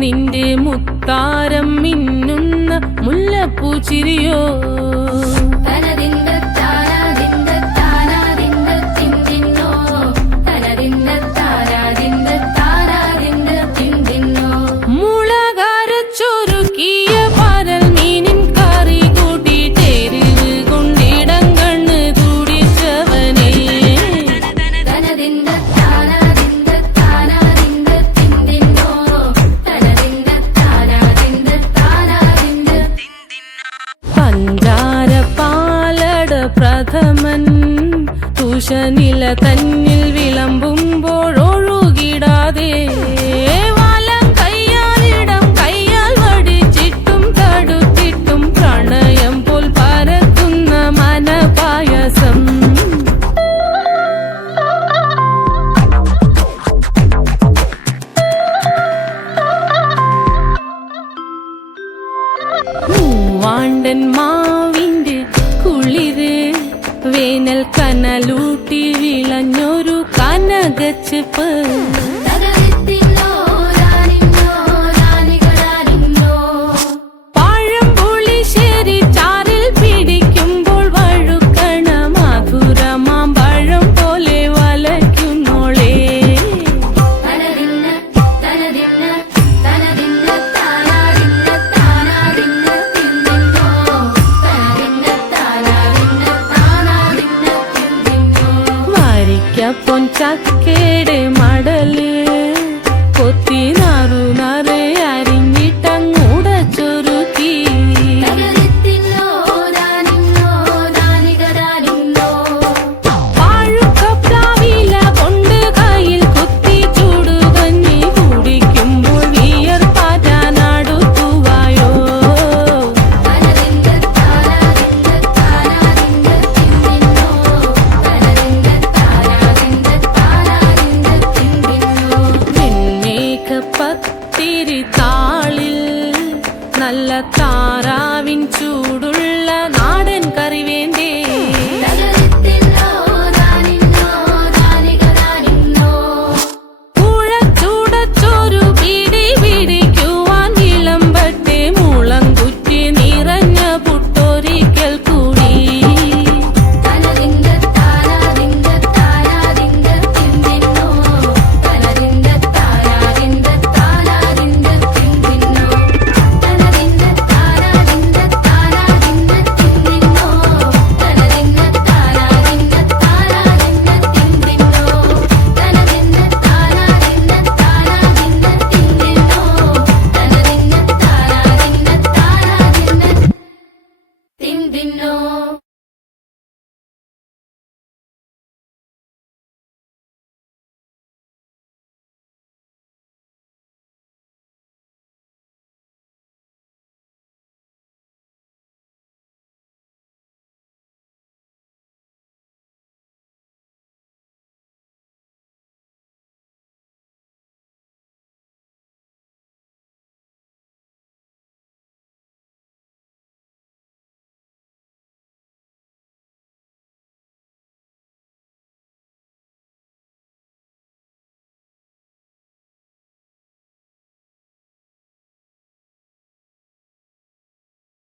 നിന്റെ മുത്താരം മിന്നുന്ന മുല്ലപ്പൂച്ചിരിയോ പ്രഥമൻ തുഷനില തന്നിൽ വിളമ്പുമ്പോഴൊഴുകിടാതെ വലം കയ്യാലിടം കയ്യാൽ വടിച്ചിട്ടും തടുത്തിട്ടും പ്രണയം പോൽ പരത്തുന്ന മനപായസം മൂവാണ്ടൻ മാവിന്റെ കുളിര് വേനൽ കനലൂട്ടി വിളഞ്ഞൊരു കനകച്ചെപ്പ് പഴംപുളിശ്ശേരി ചാറിൽ പിടിക്കുമ്പോൾ വഴുക്കണ മധുരമാം പഴം പോലെ വലയ്ക്കുന്നോളേ പൊൻചക്കയുടെ മടല് കൊത്തി നാറു നറെ അരിഞ്ഞിട്ടങ്ങൂട ചൊരുക്കി പാഴുക്കപ്ലാവില കൊണ്ട് കയ്യിൽ കുത്തി ചൂടുകഞ്ഞി കുടിക്കുമ്പോൾ വിയർപ്പാറ്റാനടുത്തുവായോ പത്തിരി താളിൽ നല്ല താറാവിൻ ചൂടുള്ള നാടൻ കറി വേണ്ടേ